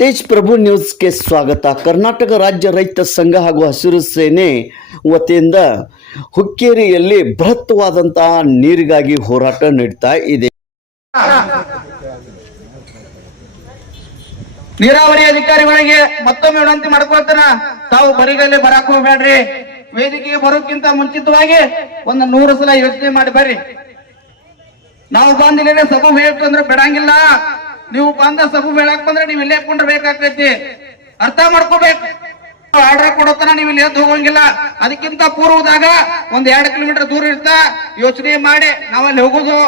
ತೇಜ್ ಪ್ರಭು ನ್ಯೂಸ್ಗೆ ಸ್ವಾಗತ. ಕರ್ನಾಟಕ ರಾಜ್ಯ ರೈತ ಸಂಘ ಹಾಗೂ ಹಸಿರು ಸೇನೆ ವತಿಯಿಂದ ಹುಕ್ಕೇರಿಯಲ್ಲಿ ಬೃಹತ್ವಾದಂತಹ ನೀರಿಗಾಗಿ ಹೋರಾಟ ನಡೀತಾ ಇದೆ. ನೀರಾವರಿ ಅಧಿಕಾರಿಗಳಿಗೆ ಮತ್ತೊಮ್ಮೆ ವಿನಂತಿ ಮಾಡ್ಕೊಳ್ತಾನ, ತಾವು ಬರಿಗಲ್ಲೇ ಬರಾಕ್ ಹೋಗ್ಬೇಡ್ರಿ. ವೇದಿಕೆಗೆ ಬರೋಕ್ಕಿಂತ ಮುಂಚಿತವಾಗಿ ಒಂದು 100 ಸಲ ಯೋಚನೆ ಮಾಡಿ ಬರ್ರಿ. ನಾವು ಬಂದಿಲ್ಲ ಸಭೆ ಹೇಳ್ತು ಅಂದ್ರೆ ಬಿಡಂಗಿಲ್ಲ. ನೀವು ಬಂದ ಸಭೆ ಹೇಳಕ್ ಬಂದ್ರೆ ನೀವು ಇಲ್ಲೇ ಕೊಂಡಿರ್ಬೇಕಾಗ್ತೈತಿ. ಅರ್ಥ ಮಾಡ್ಕೋಬೇಕು. ಆರ್ಡರ್ ಕೊಡೋತನ ನೀವು ಇಲ್ಲಿ ಎದ್ದು ಹೋಗಂಗಿಲ್ಲ. ಅದಕ್ಕಿಂತ ಪೂರ್ವದಾಗ 1-2 ಕಿಲೋಮೀಟರ್ ದೂರ ಇರ್ತಾ ಯೋಚನೆ ಮಾಡಿ ನಾವಲ್ಲಿ ಹೋಗೋದು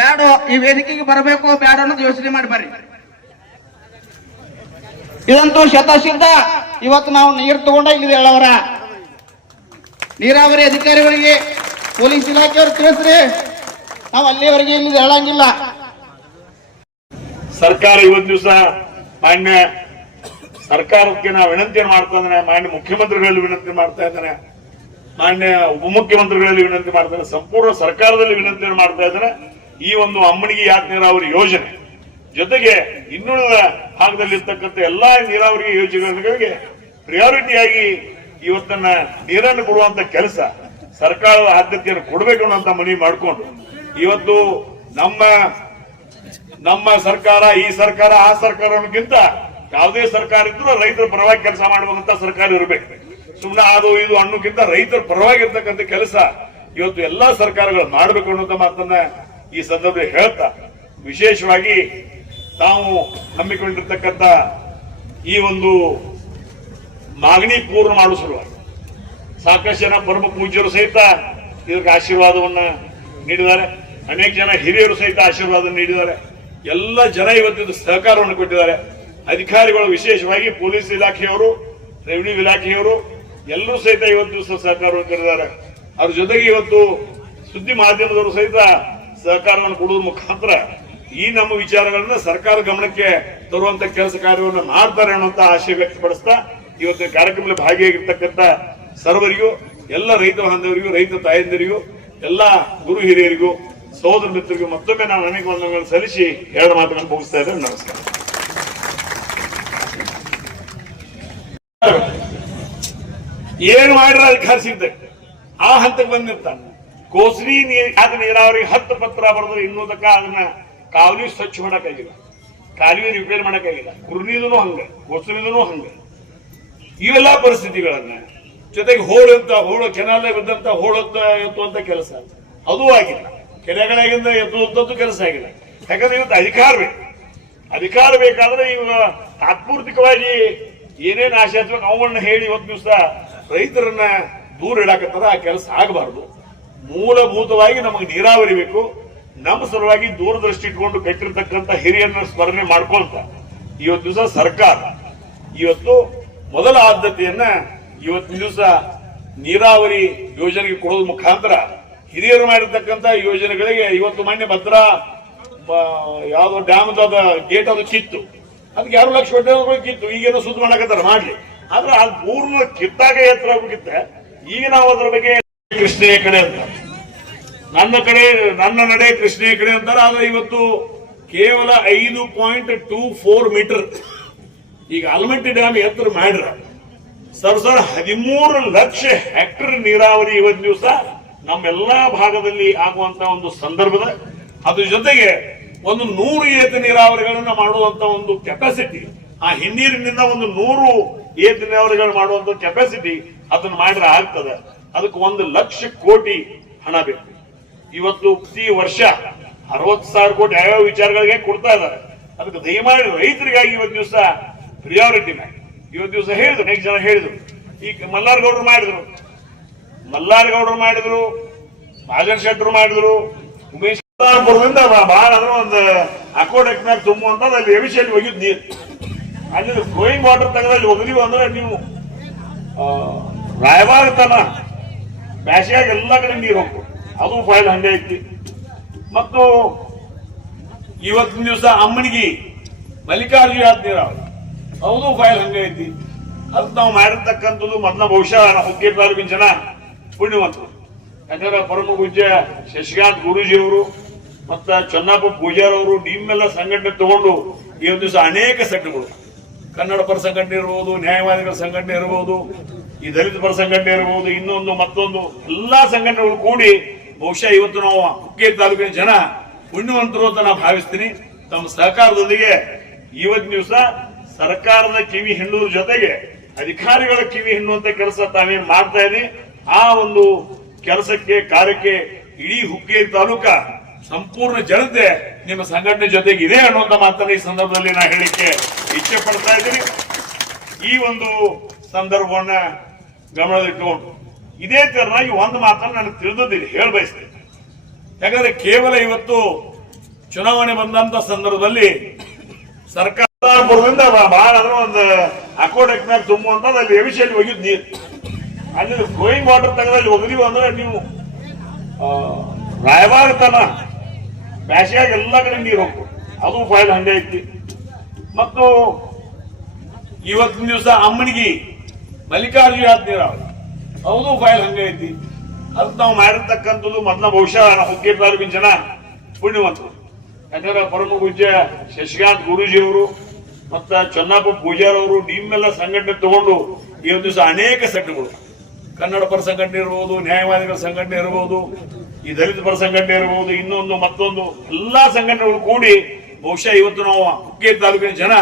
ಬೇಡ, ಈ ವೇದಿಕೆಗೆ ಬರಬೇಕು ಬೇಡ ಅನ್ನೋದು ಯೋಚನೆ ಮಾಡಿ ಬರ್ರಿ. ಇದಂತೂ ಶತಸಿದ್ಧ. ಇವತ್ತು ನಾವು ನೀರು ತಗೊಂಡ ಇಲ್ಲಿ ಹೇಳವರ ನೀರಾವರಿ ಅಧಿಕಾರಿಗಳಿಗೆ ಪೊಲೀಸ್ ಇಲಾಖೆಯವರು ತಿಳಿಸ್ರಿ, ನಾವು ಅಲ್ಲಿವರೆಗೆ ಇಲ್ಲಿ ಹೇಳಂಗಿಲ್ಲ. ಸರ್ಕಾರ ಇವತ್ತು ದಿವಸ ಮಾನ್ಯ ಸರ್ಕಾರಕ್ಕೆ ನಾವು ವಿನಂತಿಯನ್ನು ಮಾಡ್ತಾ ಇದ್ದಾನೆ. ಮಾನ್ಯ ಮುಖ್ಯಮಂತ್ರಿಗಳಲ್ಲಿ ವಿನಂತಿ ಮಾಡ್ತಾ ಇದ್ದಾನೆ, ಮಾನ್ಯ ಉಪಮುಖ್ಯಮಂತ್ರಿಗಳಲ್ಲಿ ವಿನಂತಿ ಮಾಡ್ತಾ ಇದ್ದಾನೆ, ಸಂಪೂರ್ಣ ಸರ್ಕಾರದಲ್ಲಿ ವಿನಂತಿಯನ್ನು ಮಾಡ್ತಾ ಇದ್ದಾನೆ. ಈ ಒಂದು ಅಮ್ಮಣಿಗೆ ಯಾಕೆ ನೀರಾವರಿ ಯೋಜನೆ ಜೊತೆಗೆ ಇನ್ನುಳಿದ ಭಾಗದಲ್ಲಿ ಇರ್ತಕ್ಕಂಥ ಎಲ್ಲಾ ನೀರಾವರಿ ಯೋಜನೆಗಳಿಗೆ ಪ್ರಿಯಾರಿಟಿಯಾಗಿ ಇವತ್ತನ್ನ ನೀರನ್ನು ಕೊಡುವಂತ ಕೆಲಸ ಸರ್ಕಾರದ ಆದ್ಯತೆಯನ್ನು ಕೊಡಬೇಕು ಅನ್ನೋಂತ ಮನವಿ ಮಾಡಿಕೊಂಡು ಇವತ್ತು ನಮ್ಮ ಸರ್ಕಾರ, ಈ ಸರ್ಕಾರ, ಆ ಸರ್ಕಾರ ಅನ್ನೋಕ್ಕಿಂತ ಯಾವುದೇ ಸರ್ಕಾರ ಇದ್ರೂ ರೈತರ ಪರವಾಗಿ ಕೆಲಸ ಮಾಡುವಂತ ಸರ್ಕಾರ ಇರಬೇಕು. ಸುಮ್ಮನೆ ಅದು ಇದು ಅನ್ನೋಕ್ಕಿಂತ ರೈತರ ಪರವಾಗಿರ್ತಕ್ಕಂಥ ಕೆಲಸ ಇವತ್ತು ಎಲ್ಲಾ ಸರ್ಕಾರಗಳು ಮಾಡಬೇಕು ಅನ್ನೋಂತ ಮಾತನ್ನ ಈ ಸಂದರ್ಭದಲ್ಲಿ ಹೇಳ್ತಾ, ವಿಶೇಷವಾಗಿ ತಾವು ಹಮ್ಮಿಕೊಂಡಿರ್ತಕ್ಕಂಥ ಈ ಒಂದು ಮಾಗಣಿ ಪೂರ್ಣ ಮಾಡುವ ಸಲುವಾಗಿ ಸಾಕಷ್ಟು ಜನ ಪರಮ ಪೂಜ್ಯರು ಸಹಿತ ಇದಕ್ಕೆ ಆಶೀರ್ವಾದವನ್ನ ನೀಡಿದ್ದಾರೆ. ಅನೇಕ ಜನ ಹಿರಿಯರು ಸಹಿತ ಆಶೀರ್ವಾದ ನೀಡಿದ್ದಾರೆ. ಎಲ್ಲ ಜನ ಇವತ್ತಿನ ಸಹಕಾರವನ್ನು ಕೊಟ್ಟಿದ್ದಾರೆ. ಅಧಿಕಾರಿಗಳು, ವಿಶೇಷವಾಗಿ ಪೊಲೀಸ್ ಇಲಾಖೆಯವರು, ರೆವಿನ್ಯೂ ಇಲಾಖೆಯವರು ಎಲ್ಲರೂ ಸಹಿತ ಇವತ್ತು ಸಹಕಾರವನ್ನು ಕೊಟ್ಟಿದ್ದಾರೆ. ಅವ್ರ ಜೊತೆಗೆ ಇವತ್ತು ಸುದ್ದಿ ಮಾಧ್ಯಮದವರು ಸಹಿತ ಸಹಕಾರವನ್ನು ಕೊಡುವ ಮುಖಾಂತರ ಈ ನಮ್ಮ ವಿಚಾರಗಳನ್ನ ಸರ್ಕಾರ ಗಮನಕ್ಕೆ ತರುವಂತ ಕೆಲಸ ಕಾರ್ಯವನ್ನು ಮಾಡ್ತಾರೆ ಅನ್ನುವಂತ ಆಶಯ ವ್ಯಕ್ತಪಡಿಸ್ತಾ ಇವತ್ತಿನ ಕಾರ್ಯಕ್ರಮದಲ್ಲಿ ಭಾಗಿಯಾಗಿರ್ತಕ್ಕಂಥ ಸರ್ವರಿಗೂ, ಎಲ್ಲ ರೈತ ಬಾಂಧವರಿಗೂ, ರೈತ ತಾಯಂದಿರಿಗೂ, ಎಲ್ಲ ಗುರು ಹಿರಿಯರಿಗೂ, ಸಹೋದರ ಮಿತ್ರರಿಗೂ ಮತ್ತೊಮ್ಮೆ ನಾನು ಅನೇಕ ವಂದನೆಗಳನ್ನು ಸಲ್ಲಿಸಿ 2 ಮಾತುಗಳನ್ನು ಮುಗಿಸ್ತಾ ಇದ್ದೇನೆ. ನಮಸ್ಕಾರ. ಏನು ಮಾಡಿದ್ರೆ ಅಧಿಕಾರ ಸಿಗ್ತದೆ ಆ ಹಂತಕ್ಕೆ ಬಂದಿರ್ತಾನೆ. ಕೋಸರಿ ನೀರಾವರಿ 10 ಪತ್ರ ಬರೆದ್ರು ಇನ್ನೂ ತಕ್ಕ ಅದನ್ನ ಕಾವಲಿ ಸ್ವಚ್ಛ ಮಾಡಕ್ಕಾಗಿಲ್ಲ, ಕಾಲುವೆ ರಿಪೇರ್ ಮಾಡಕ್ಕಾಗಿಲ್ಲ. ಕುರ್ನಿದೂ ಹಂಗ, ಕೋಸರಿದೂ ಹಂಗ. ಇವೆಲ್ಲ ಪರಿಸ್ಥಿತಿಗಳನ್ನ ಜೊತೆಗೆ ಹೋಳು ಕೆನಾಲ ಬಿದ್ದಂತ ಎತ್ತುವಂತ ಕೆಲಸ ಅದೂ ಆಗಿಲ್ಲ. ಕೆರೆಗಳಿಂದ ಎತ್ತುವಂತದ್ದು ಕೆಲಸ ಆಗಿಲ್ಲ. ಯಾಕಂದ್ರೆ ಇವತ್ತು ಅಧಿಕಾರ ಬೇಕಾದ್ರೆ ಇವಾಗ ತಾತ್ಪೂರ್ತಿಕವಾಗಿ ಏನೇನು ಆಶೆ ಹಚ್ಬೇಕು ಅವನ್ನ ಹೇಳಿ ಇವತ್ತು ದಿವಸ ರೈತರನ್ನ ದೂರ ಇಡಾಕತ್ತಾರ. ಆ ಕೆಲಸ ಆಗಬಾರ್ದು. ಮೂಲಭೂತವಾಗಿ ನಮಗೆ ನೀರಾವರಿ ಬೇಕು. ನಮ್ಮ ಸಲುವಾಗಿ ದೂರದೃಷ್ಟಿ ಇಟ್ಕೊಂಡು ಕಟ್ಟಿರ್ತಕ್ಕಂಥ ಹಿರಿಯರನ್ನ ಸ್ಮರಣೆ ಮಾಡ್ಕೊಳ್ತಾ ಇವತ್ತು ದಿವಸ ಸರ್ಕಾರ ಇವತ್ತು ಮೊದಲ ಆದ್ಯತೆಯನ್ನ ಇವತ್ತಿನ ದಿವಸ ನೀರಾವರಿ ಯೋಜನೆಗೆ ಕೊಡೋದ್ ಮುಖಾಂತರ ಹಿರಿಯರು ಮಾಡಿರ್ತಕ್ಕಂಥ ಯೋಜನೆಗಳಿಗೆ ಇವತ್ತು ಮಾನ್ಯ ಭದ್ರಾ ಯಾವ್ದೋ ಡ್ಯಾಮ್ ಗೇಟ್ ಅದು ಕಿತ್ತು, ಅದಕ್ಕೆ 2 ಲಕ್ಷ ಕೋಟಿ ಕಿತ್ತು. ಈಗೇನೋ ಸುದ್ದಿ ಮಾಡಕತ್ತಾರ ಮಾಡ್ಲಿ, ಆದ್ರೆ ಅದು ಪೂರ್ಣ ಕಿತ್ತಾಗ ಎತ್ತರ ಹೋಗಿತ್ತ. ಈಗ ನಾವು ಅದರ ಬಗ್ಗೆ ಕೃಷ್ಣೆಯ ಕಡೆ ಅಂತ ನನ್ನ ನಡೆ ಕೃಷ್ಣೆಯ ಕಡೆ ಅಂತಾರೆ. ಆದ್ರೆ ಇವತ್ತು ಕೇವಲ 5.24 ಮೀಟರ್ ಈಗ ಆಲಮಟ್ಟಿ ಡ್ಯಾಮ್ ಎತ್ತರ ಮಾಡ್ರ. ಸರ್ 13 ಲಕ್ಷ ಹೆಕ್ಟರ್ ನೀರಾವರಿ ಇವತ್ತು ದಿವಸ ನಮ್ಮೆಲ್ಲಾ ಭಾಗದಲ್ಲಿ ಆಗುವಂತ ಒಂದು ಸಂದರ್ಭದ ಅದ್ರ ಜೊತೆಗೆ ಒಂದು 100 ಏತ ನೀರಾವರಿಗಳನ್ನ ಮಾಡುವಂತ ಒಂದು ಕೆಪಾಸಿಟಿ, ಆ ಹಿನ್ನೀರಿನಿಂದ ಒಂದು 100 ಏತ ನೀರಾವರಿಗಳು ಮಾಡುವಂತ ಕೆಪಾಸಿಟಿ ಅದನ್ನ ಮಾಡಿದ್ರೆ ಆಗ್ತದೆ. ಅದಕ್ಕೆ 1 ಲಕ್ಷ ಕೋಟಿ ಹಣ ಬೇಕು. ಇವತ್ತು ಪ್ರತಿ ವರ್ಷ 60,000 ಕೋಟಿ ಯಾವ್ಯಾವ ವಿಚಾರಗಳಿಗೆ ಕೊಡ್ತಾ ಇದ್ದಾರೆ. ಅದಕ್ಕೆ ದಯಮಾಡಿ ರೈತರಿಗಾಗಿ ಇವತ್ತು ದಿವಸ ಪ್ರಿಯಾರಿಟಿ ಮಾಡಿ ಇವತ್ತು ದಿವಸ ಹೇಳಿದ್ರು. ಅನೇಕ ಜನ ಹೇಳಿದ್ರು. ಈಗ ಮಲ್ಲಾರ್ಗೌಡರು ಮಾಡಿದ್ರು, ರಾಜನ್ ಶೆಟ್ಟರು ಮಾಡಿದ್ರು, ಉಮೇಶ್ ಪುರದಿಂದ ಬಹಳ ಅಂದ್ರೆ ಒಂದು ಅಕೋಡೆಕ್ ಮ್ಯಾಗ ತುಂಬುವಂತ ಅಲ್ಲಿ ಎವಿಷಿಯಲ್ ಒಗಿದ್ ನೀರು ಅಲ್ಲಿ ಫ್ಲೋಯಿಂಗ್ ವಾಟರ್ ತೆಗೆದಲ್ಲಿ ಒಗದೀವಿ ಅಂದ್ರೆ ನೀವು ರಾಯಬಾಗ ತನ ಬ್ಯಾಸಿಯಾಗ ಎಲ್ಲಾ ಕಡೆ ನೀರು ಹೋಗ್ಬೋದು. ಅದು ಫೈಲ್ ಹಂಗೆ ಐತಿ. ಮತ್ತು ಇವತ್ತಿನ ದಿವಸ ಅಮ್ಮನಿಗೆ ಮಲ್ಲಿಕಾರ್ಜುನ ನೀರಾವರಿ ಹೌದು ಫೈಲ್ ಹಂಗೆ ಐತಿ. ಅದು ನಾವು ಮಾಡಿರ್ತಕ್ಕಂಥದ್ದು ಮೊದಲ ಬಹುಶಃ ಹುಕ್ಕೇರಿ ತಾಲೂಕಿನ ಜನ ಪುಣ್ಯವಂತರು. ಯಾಕಂದ್ರೆ ಪರಮ ಪೂಜ್ಯ ಶಶಿಕಾಂತ್ ಗುರೂಜಿಯವರು ಮತ್ತ ಚನ್ನಪ್ಪ ಪೂಜಾರವರು ನಿಮ್ಮೆಲ್ಲ ಸಂಘಟನೆ ತಗೊಂಡು ಈ ಒಂದು ದಿವಸ ಅನೇಕ ಸೆಟ್ಗಳು ಕನ್ನಡ ಪರ ಸಂಘಟನೆ ಇರ್ಬೋದು, ನ್ಯಾಯವಾದಿಗಳ ಸಂಘಟನೆ ಇರ್ಬೋದು, ಈ ದಲಿತ ಪರ ಸಂಘಟನೆ ಇರ್ಬೋದು, ಇನ್ನೊಂದು ಮತ್ತೊಂದು ಎಲ್ಲಾ ಸಂಘಟನೆಗಳು ಕೂಡಿ ಬಹುಶಃ ಇವತ್ತು ನಾವು ಹುಕ್ಕೇರಿ ತಾಲೂಕಿನ ಜನ ಪುಣ್ಯವಂತರು ಅಂತ ನಾನು ಭಾವಿಸ್ತೀನಿ. ತಮ್ಮ ಸಹಕಾರದೊಂದಿಗೆ ಇವತ್ತಿನ ದಿವಸ ಸರ್ಕಾರದ ಕಿವಿ ಹಿಂಡುವ ಜೊತೆಗೆ ಅಧಿಕಾರಿಗಳ ಕಿವಿ ಹಿಂಡುವಂತ ಕೆಲಸ ತಾವೇನ್ ಮಾಡ್ತಾ ಇದ್ದೀವಿ. ಆ ಒಂದು ಕೆಲಸಕ್ಕೆ ಕಾರ್ಯಕ್ಕೆ ಇಡೀ ಹುಕ್ಕೇರಿ ತಾಲೂಕ ಸಂಪೂರ್ಣ ಜನತೆ ನಿಮ್ಮ ಸಂಘಟನೆ ಜೊತೆಗೆ ಇದೆ ಅನ್ನುವಂತ ಮಾತನ್ನ ಈ ಸಂದರ್ಭದಲ್ಲಿ ನಾ ಹೇಳಿಕ್ಕೆ ಇಚ್ಛೆ ಪಡ್ತಾ ಇದ್ದೀನಿ. ಈ ಒಂದು ಸಂದರ್ಭವನ್ನ ಗಮನದಲ್ಲಿಟ್ಟುಕೊಂಡು ಇದೇ ತರನಾಗಿ ಒಂದು ಮಾತನ್ನು ನಾನು ತಿಳಿದಿದ್ದೀನಿ, ಹೇಳ ಬಯಸ್ತೇನೆ. ಯಾಕಂದ್ರೆ ಕೇವಲ ಇವತ್ತು ಚುನಾವಣೆ ಬಂದಂತ ಸಂದರ್ಭದಲ್ಲಿ ಸರ್ಕಾರದಿಂದ ಬಹಳ ಅಂದ್ರೆ ಒಂದು ಅಕೋಡೆಕ್ ಮ್ಯಾಗ ತುಂಬುವಂತ ಅಲ್ಲಿ ಎಮಿಷಿಯಲ್ಲಿ ಒಗಿದ್ ನೀರು, ಅಲ್ಲಿ ಫ್ಲೋಯಿಂಗ್ ವಾಟರ್ ತೆಗೆದಲ್ಲಿ ಒಗದಿವು ಅಂದ್ರೆ ನೀವು ರಾಯಬಾಗ ತನ ಬ್ಯಾಸಿಯಾಗ ಎಲ್ಲ ಕಡೆ ನೀರು ಹೋಗ್ತದೆ. ಅದು ಫೈಲ್ ಹಂಗೆ ಐತಿ. ಮತ್ತು ಇವತ್ತಿನ ದಿವಸ ಅಮ್ಮನಿಗೆ ಮಲ್ಲಿಕಾರ್ಜುನ ಯಾತ್ ನೀರಾವರಿ ಹೌದು ಫೈಲ್ ಹಂಗೆ ಐತಿ. ಅದಕ್ಕೆ ನಾವು ಮಾಡಿರ್ತಕ್ಕಂಥದ್ದು ಮೊದಲ ಬಹುಶಃ ಹುಕ್ಕೇರಿ ತಾಲೂಕಿನ ಜನ ಪುಣ್ಯವಂತರು. ಯಾಕಂದ್ರೆ ಪರಮ ಪೂಜ್ಯ ಶಶಿಕಾಂತ್ ಗುರೂಜಿಯವರು ಮತ್ತ ಚನ್ನಪ್ಪ ಪೂಜಾರ್ ಅವರು ನಿಮ್ಮೆಲ್ಲ ಸಂಘಟನೆ ತಗೊಂಡು ಈ ಒಂದು ದಿವಸ ಅನೇಕ ಸಂಘಟನೆಗಳು, ಕನ್ನಡ ಪರ ಸಂಘಟನೆ ಇರ್ಬೋದು, ನ್ಯಾಯವಾದಿಗಳ ಸಂಘಟನೆ ಇರ್ಬೋದು, ಈ ದಲಿತ ಪರ ಸಂಘಟನೆ ಇರ್ಬೋದು, ಇನ್ನೊಂದು ಮತ್ತೊಂದು ಎಲ್ಲಾ ಸಂಘಟನೆಗಳು ಕೂಡಿ ಬಹುಶಃ ಇವತ್ತು ನಾವು ಹುಕ್ಕೇರಿ ತಾಲೂಕಿನ ಜನ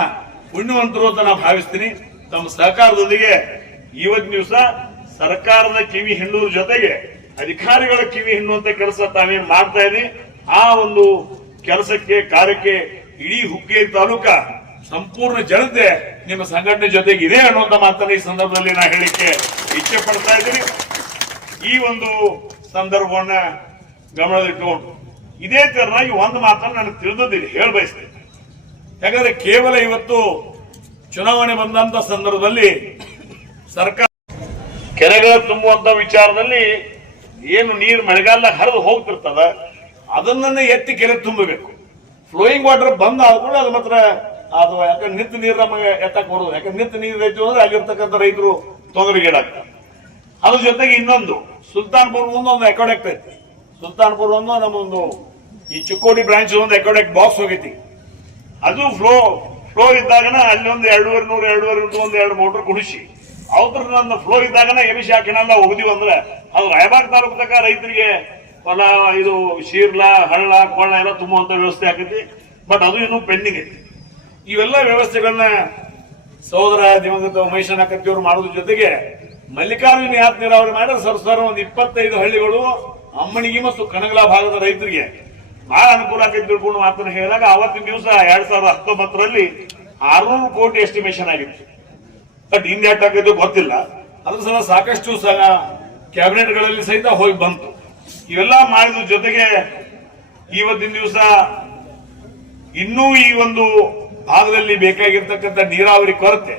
ಪುಣ್ಯವಂತರು ಅಂತ ನಾನು ಭಾವಿಸ್ತೀನಿ. ತಮ್ಮ ಸಹಕಾರದೊಂದಿಗೆ ಇವತ್ತಿನ ದಿವಸ ಸರ್ಕಾರದ ಕಿವಿ ಹಿಂಡುವ ಜೊತೆಗೆ ಅಧಿಕಾರಿಗಳ ಕಿವಿ ಹಿಂಡುವಂತ ಕೆಲಸ ತಾವೇನ್ ಮಾಡ್ತಾ ಇದ್ದೀವಿ. ಆ ಒಂದು ಕೆಲಸಕ್ಕೆ ಕಾರ್ಯಕ್ಕೆ ಇಡೀ ಹುಕ್ಕೇರಿ ತಾಲೂಕ ಸಂಪೂರ್ಣ ಜನತೆ ನಿಮ್ಮ ಸಂಘಟನೆ ಜೊತೆಗೆ ಇದೆ ಅನ್ನುವಂತ ಮಾತನ್ನ ಈ ಸಂದರ್ಭದಲ್ಲಿ ನಾ ಹೇಳಿಕ್ಕೆ ಇಚ್ಛೆ ಪಡ್ತಾ ಇದ್ದೀನಿ. ಈ ಒಂದು ಸಂದರ್ಭವನ್ನ ಗಮನದಲ್ಲಿಟ್ಟುಕೊಂಡು ಇದೇ ತರನಾಗಿ ಒಂದು ಮಾತನ್ನು ನಾನು ತಿಳಿದಿದ್ದೀನಿ, ಹೇಳ ಬಯಸ್ತೇನೆ. ಯಾಕಂದ್ರೆ ಕೇವಲ ಇವತ್ತು ಚುನಾವಣೆ ಬಂದಂತ ಸಂದರ್ಭದಲ್ಲಿ ಸರ್ಕಾರ ಕೆರೆಗಳ ತುಂಬುವಂತ ವಿಚಾರದಲ್ಲಿ ಏನು ನೀರು ಮಳೆಗಾಲ ಹರಿದು ಹೋಗ್ತಿರ್ತದ ಅದನ್ನ ಎತ್ತಿ ಕೆರೆ ತುಂಬಬೇಕು. ಫ್ಲೋಯಿಂಗ್ ವಾಟರ್ ಬಂದ್ ಆದ್ಮೇಲೆ ಅದು ಮಾತ್ರ ಅದು ಯಾಕಂದ್ರೆ ನಿಂತ ನೀರು ನಮಗೆ ಎತ್ತಕ್ ಬರೋದು. ಯಾಕಂದ್ರೆ ನಿಂತ ನೀರು ಐತಿ ಅಂದ್ರೆ ಅಲ್ಲಿರ್ತಕ್ಕಂಥ ರೈತರು ತೊಂದರೆಗೀಡಾಗ್ತಾರೆ. ಅದ್ರ ಜೊತೆಗೆ ಇನ್ನೊಂದು ಸುಲ್ತಾನ್ಪುರ್ ಒಂದು ಎಕಾಡೆಕ್ಟ್ ಐತಿ. ಸುಲ್ತಾನ್ಪುರ್ ಒಂದು ನಮ್ಮೊಂದು ಈ ಚಿಕ್ಕೋಡಿ ಬ್ರಾಂಚ್ ಒಂದು ಎಕಾಡೆಕ್ಟ್ ಬಾಕ್ಸ್ ಹೋಗೈತಿ. ಅದು ಫ್ಲೋ ಇದ್ದಾಗನ ಅಲ್ಲಿ ಒಂದು 2,200 ಒಂದು 2 ಮೋಟರ್ ಕುಡಿಸಿ ಅವ್ರ ನನ್ನ ಫ್ಲೋ ಇದ್ದಾಗನ ಎಮಿಷಿ ಹಾಕಿನೆಲ್ಲ ಹೋಗಿದೀವಿ ಅಂದ್ರೆ ಅದು ರಾಯಬಾಗ್ ತಾಲೂಕು ತನಕ ರೈತರಿಗೆ ಹೊಲ ಇದು ಶೀರ್ಲ ಹಳ್ಳ ಕೊಳ್ಳ ಎಲ್ಲ ತುಂಬುವಂತ ವ್ಯವಸ್ಥೆ ಆಕೈತಿ. ಬಟ್ ಅದು ಇನ್ನೂ ಪೆಂಡಿಂಗ್ ಐತಿ. ಇವೆಲ್ಲ ವ್ಯವಸ್ಥೆಗಳನ್ನ ಸಹೋದರ ದಿವಂಗತ ಉಮೇಶ್ ಅಕ್ಕತ್ತಿಯವರು ಮಾಡೋದ್ರ ಜೊತೆಗೆ ಮಲ್ಲಿಕಾರ್ಜುನ ಯಾತ್ ನೀರಾವರಿ ಮಾಡಿದ್ರೆ ಸರ್ ಒಂದು 25 ಹಳ್ಳಿಗಳು ಅಮ್ಮನಿಗೆ ಮತ್ತು ಕನಗಲ ಭಾಗದ ರೈತರಿಗೆ ಬಹಳ ಅನುಕೂಲ ಆಕೈತಿ ತಿಳ್ಕೊಂಡು ಮಾತನ್ನ ಹೇಳಿದಾಗ ಅವತ್ತಿನ ದಿವಸ 2019ರಲ್ಲಿ 600 ಕೋಟಿ ಎಸ್ಟಿಮೇಷನ್ ಆಗಿತ್ತು. ಬಟ್ ಹಿಂದೆಟ್ ಆಗಿದ್ದು ಗೊತ್ತಿಲ್ಲ. ಅದ್ರ ಸಲ ಸಾಕಷ್ಟು ಕ್ಯಾಬಿನೆಟ್ ಗಳಲ್ಲಿ ಸಹಿತ ಹೋಗಿ ಬಂತು. ಇವೆಲ್ಲ ಮಾಡಿದ ಜೊತೆಗೆ ಇವತ್ತಿನ ದಿವಸ ಇನ್ನೂ ಈ ಒಂದು ಭಾಗದಲ್ಲಿ ಬೇಕಾಗಿರ್ತಕ್ಕಂಥ ನೀರಾವರಿ ಕೊರತೆ